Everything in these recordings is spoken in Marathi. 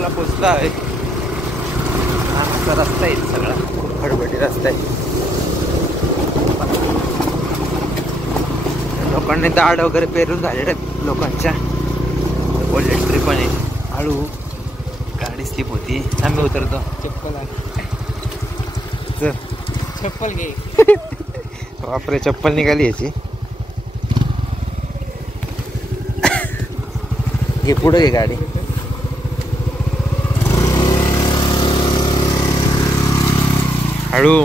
गावाला पोचलो आहे. असा रस्ता आहे सगळा, खूप खडबडी रस्ता आहे. लोकांनी दाढ वगैरे पेरून झालेले आहेत लोकांच्या. पोल्ट्री पण आहे. हळू गाडी स्लिप होती. आम्ही उतरतो. चप्पल घे. बापरे, चप्पल निघाली याची. हे पुढे घे गाडी. हळू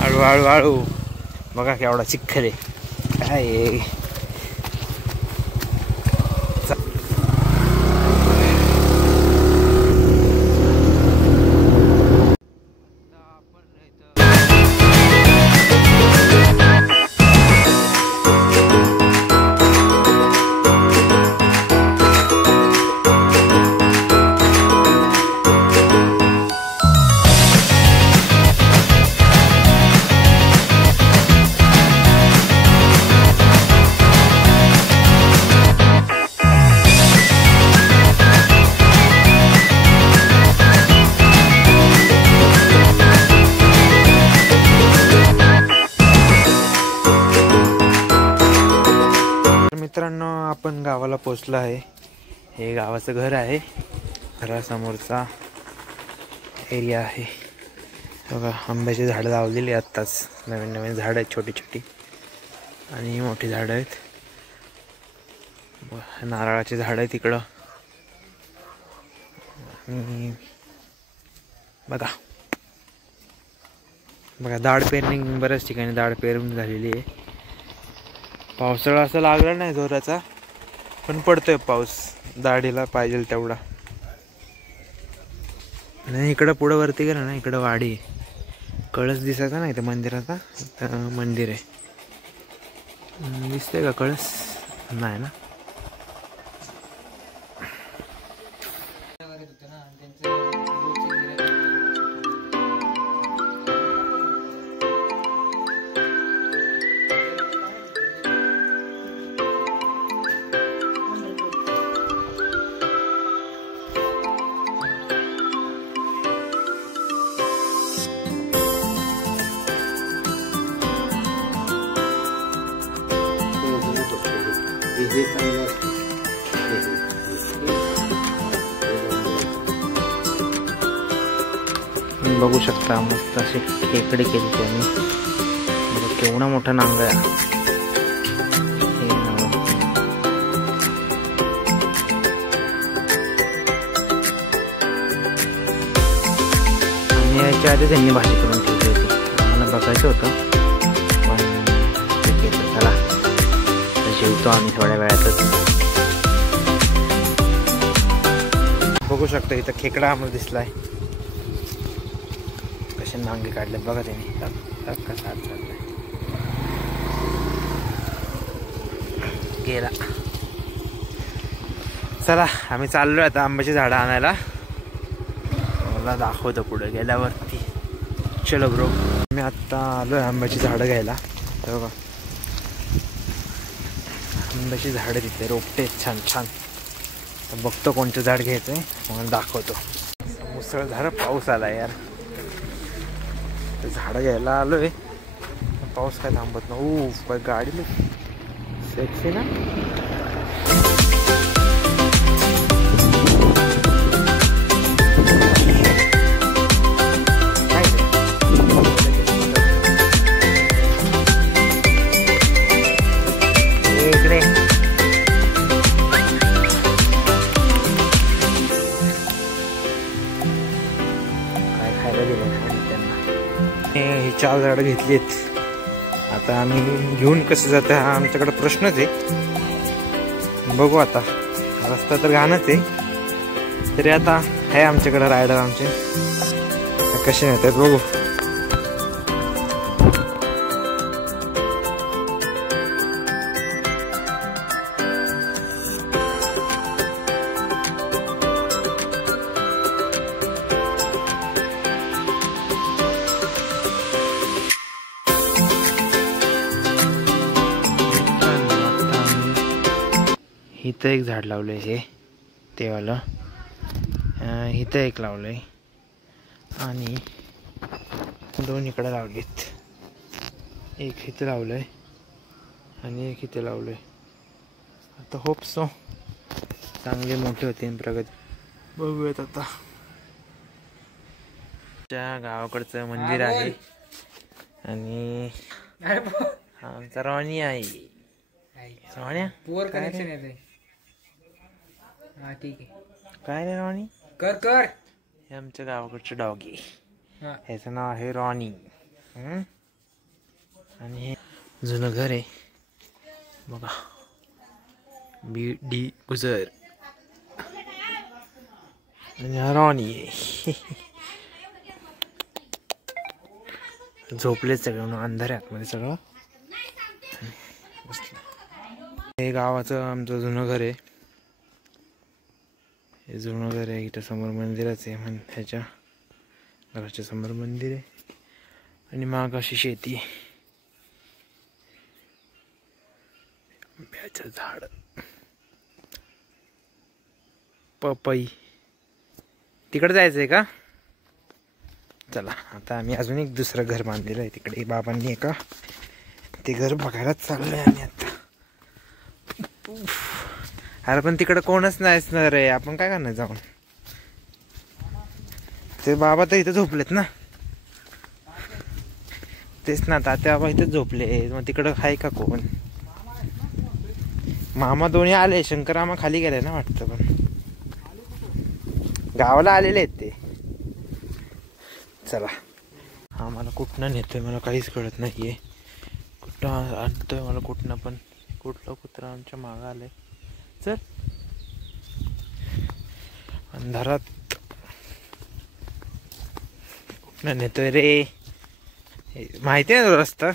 हळू हळू हळू. बघा केवढा चिखल आहे. काय मित्रांनो, आपण गावाला पोचलो आहे. हे गावाचं घर आहे. घरासमोरचा एरिया आहे. बघा, आंब्याची झाडं लावलेली आत्ताच. नवीन नवीन झाडं आहेत, छोटी छोटी आणि मोठी झाडं आहेत. नारळाची झाडं आहेत तिकडं. आणि बघा बघा दाढ पेरणी बऱ्याच ठिकाणी दाढ पेरून झालेली आहे. पावसाळा असं लागला नाही जोराचा, पण पडतोय पाऊस दाढीला पाहिजे तेवढा. नाही, इकडं पुढं वरती गेलं ना, इकडं वाडी कळस दिसायचा नाही तर मंदिराचा. मंदिर आहे. दिसतंय का कळस? नाही ना. बघू शकता, मस्त असे खेकडे केले त्यांनी. केवढा मोठा नांगा आहे. आणि याच्या आधी त्यांनी भाजी करून ठेवली होती. आम्हाला बघायचं होतं, पण चला जेवतो आम्ही थोड्या वेळातच. बघू शकता इथं खेकडा आम्हाला दिसलाय. कसे नांगे काढले बघा त्यांनी. कसा गेला. चला, आम्ही चाललोय आता आंब्याची झाडं आणायला. मला दाखवतो पुढे गेल्यावरती. चलो ब्रो. मी आत्ता आलोय आंब्याची झाडं घ्यायला. बघा, आंब्याची झाडं तिथे रोपटे छान छान. बघतो कोणतं झाड घ्यायचंय, मला दाखवतो. मुसळधार पाऊस आला यार. झाडं घ्यायला आलोय, पाऊस काय थांबत ना. काय गाडी सेक्सी ना. इकडे काय खायला दिलं त्यांना. ही 4 झाडं घेतलीत. आता आम्ही घेऊन कसं जातं हा आमच्याकडे प्रश्नच आहे. बघू आता, रस्ता तर घाणच आहे, तरी आता आहे आमच्याकडे रायडर आमचे. कसे नेतात बघू. इथं एक झाड लावलंय हे तेवालं, इथं एक लावलंय आणि दोन इकडे लावलीत. एक इथं लावलंय आणि एक इथे लावलंय. आता होप सो चांगले मोठे होते प्रगती. बघूयात आता. त्या गावाकडचं मंदिर आहे आणि आमचा रॉनी आहे. रॉन्या पोर कनेक्शन येते. हा ठीक आहे. काय रे रॉनी? कर कर. हे आमच्या गावाकडचं डॉगी. ह्याचं नाव आहे रॉनी. आणि हे जुनं घर आहे बघा. BD गुजर आणि हा रॉनी आहे. झोपले सगळं म्हणून अंधार आहे आतमध्ये सगळं. हे गावाचं आमचं जुनं घर आहे. हे जुनं घर आहे. इथं समोर मंदिरच आहे. ह्याच्या घराच्या समोर मंदिर आहे आणि माग अशी शेती आहे. आंब्याचं झाड, पपई. तिकडे जायचंय का? चला आता आम्ही अजून एक दुसरं घर बांधलेलं आहे तिकडे बाबांनी एका. ते घर बघायला चाललंय आम्ही आता. अरे पण तिकडे कोणच नाही असणार आहे. आपण काय करणार जाऊन? ते बाबा तर इथं झोपलेत ना. तेच ना, तात्या बाबा इथंच झोपले. मग तिकडं आहे का कोण? मामा दोन्ही आले. शंकर मामा खाली गेले ना वाटतं. पण गावाला आलेले आहेत ते. चला हा मला कुठनं नेतोय मला काहीच कळत नाहीये. कुठं आणतोय मला कुठनं. पण कुठलं कुत्रा आमच्या मागं आलंय. चल अंधारात कुठनं नेतोय रे? माहिती आहे ना रस्ता.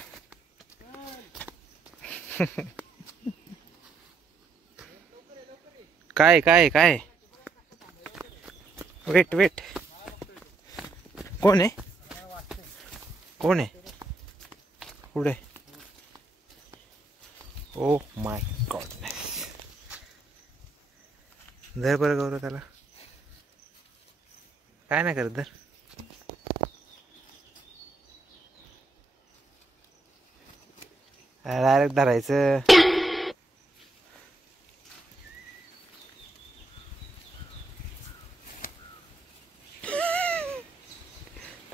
काय काय काय? Wait wait. कोण आहे? कोण आहे? पुढे? Oh my goodness. धर बरं गौरव त्याला. काय नाही करत. धर. डायरेक्ट धरायचं.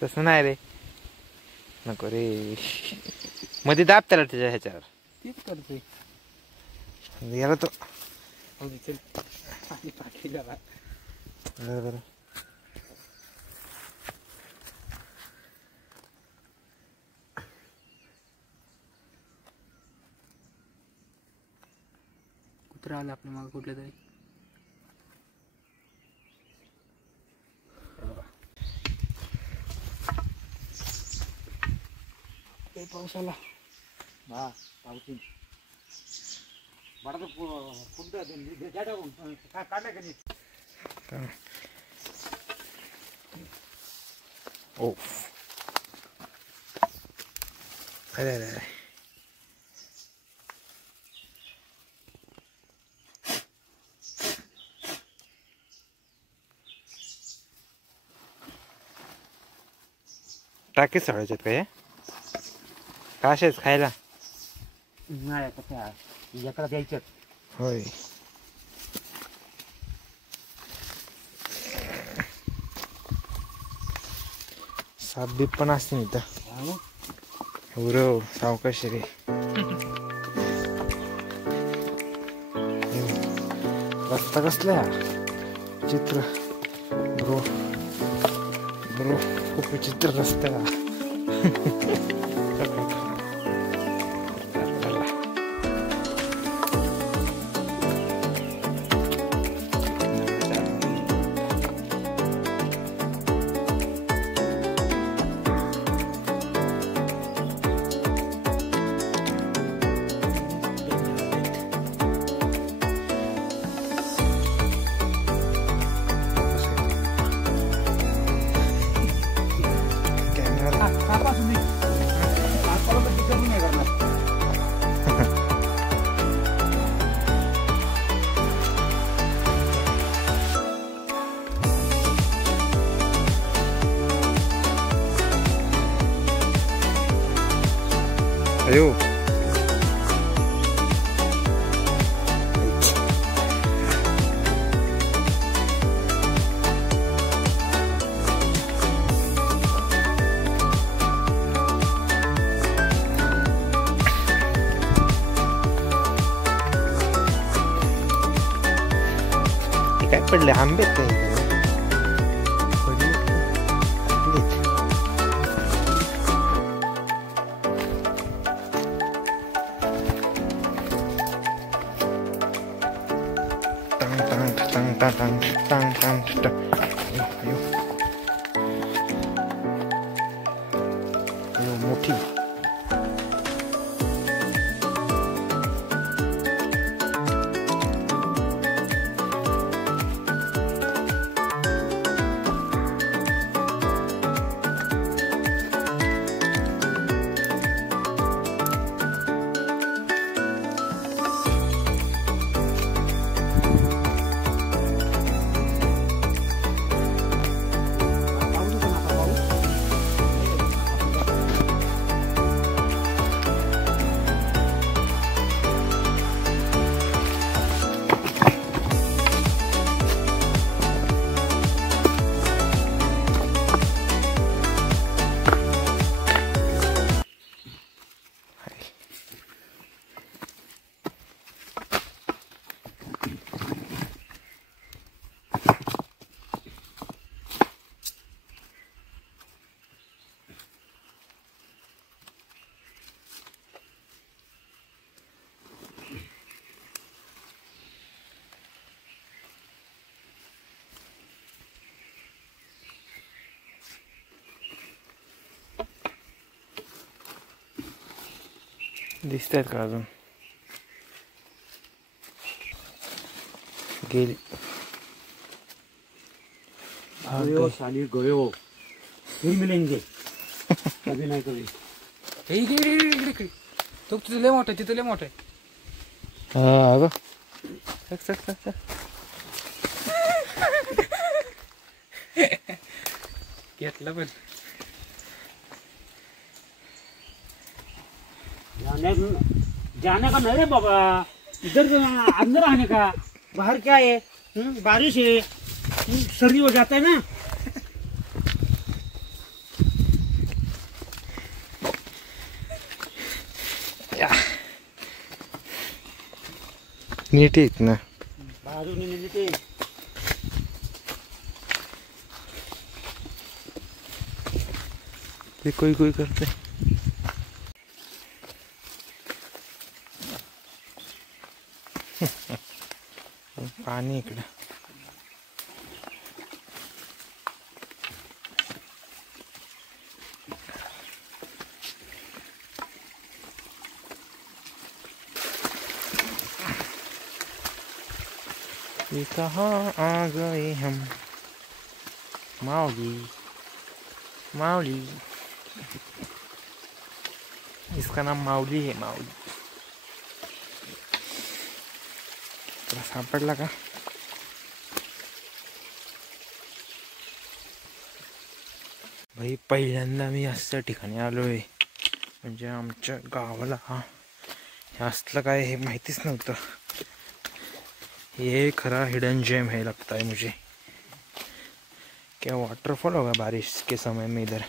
तसं नाही रे. नको रे. मध्ये दाब त्याला त्याच्या ह्याच्यावर. तेच करतोय. गेला तो. बरं कुत्रा आला आपल्या मागे कुठलं तरी. पाऊस आला. ओ अरे अरे अरे. टाके सोडायचे काय? काशेच खायला नाही आता एकडा द्यायचं. होय. साप बीप पण असते इथं. उरव सावकाश रे. रस्ता कसला चित्र ब्रो ब्रो. खूप विचित्र रस्ता. अयो काय पडले आंबे काय मोठी दिसतात का अजून गेली गयो साली गयो फिर मिलेंगे कभी नाही कभी इकडे तो तिथं लय मोठं तिथं लय मोठं हा अगं घेतलं पण जाने का नहीं रे बाबा इधर अंदर आने का बाहर क्या है बारिश है सर्दी हो जाता है ना नीट आहेत ना बाजूने नीट ते कोई कोई करते पाणी इकडं ये कहाँ आ गए हम माउली माउली इसका नाम माउली है माउली तुला सापडला का भाई पहिल्यांदा मी असल्या ठिकाणी आलोय म्हणजे आमच्या गावाला हे असलं काय हे माहितीच नव्हतं ये खरा हिडन जेम है लगता है मुझे क्या वाटरफॉल होगा बारिश के समय में इधर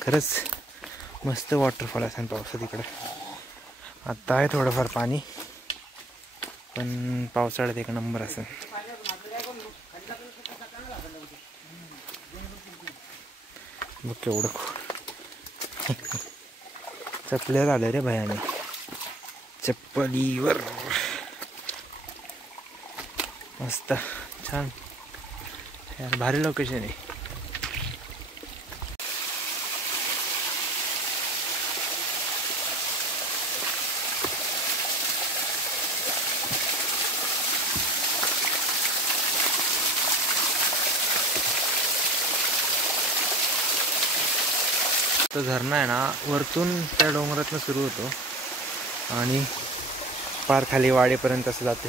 खरंच मस्त वाटरफॉल असेल पावसात इकडं आता आहे थोडंफार पाणी पण पावसाळ्यात एक नंबर असेल बघ केवढं चपल्याला आलं रे भयाने चप्पलीवर मस्त छान यार भारी लोकेशन आहे तो झरणा आहे ना वरतून त्या डोंगरातनं सुरू होतो आणि पार खाली वाडेपर्यंत असं जातो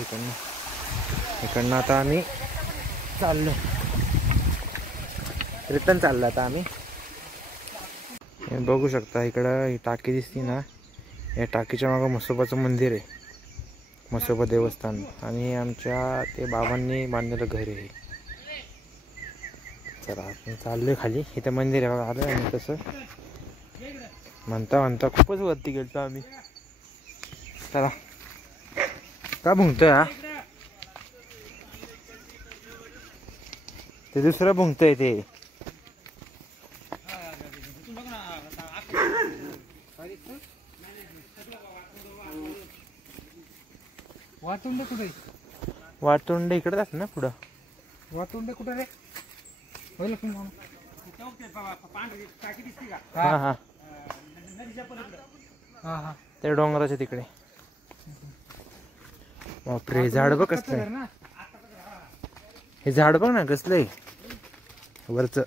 इकडनं आता आम्ही चाललो रिटर्न चाललो आता आम्ही बघू शकता इकडं ही टाकी दिसती ना या टाकीच्या मागं म्हसोबाचं मंदिर आहे, म्हसोबा देवस्थान, आणि आमच्या ते बाबांनी बांधलेलं घर आहे. चला आपण चाललोय खाली. इथं मंदिर आहे बघा. आलं आणि तसं म्हणता म्हणता खूपच वरती गेलतो आम्ही. चला का भुंकतोय हा? ते दुसरं भुंकतोय ते. वाटुंडे कुठे? वाटुंडे इकडे जात ना पुढं. वाटुंडे कुठे रे? हा हा हा ते डोंगराच्या तिकडे. बापरे झाड बघ कसलंय. हे झाड बघ ना कसलंय वरच.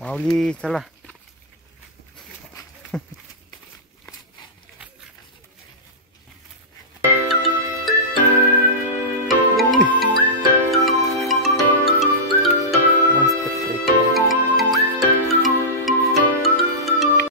माऊली चला.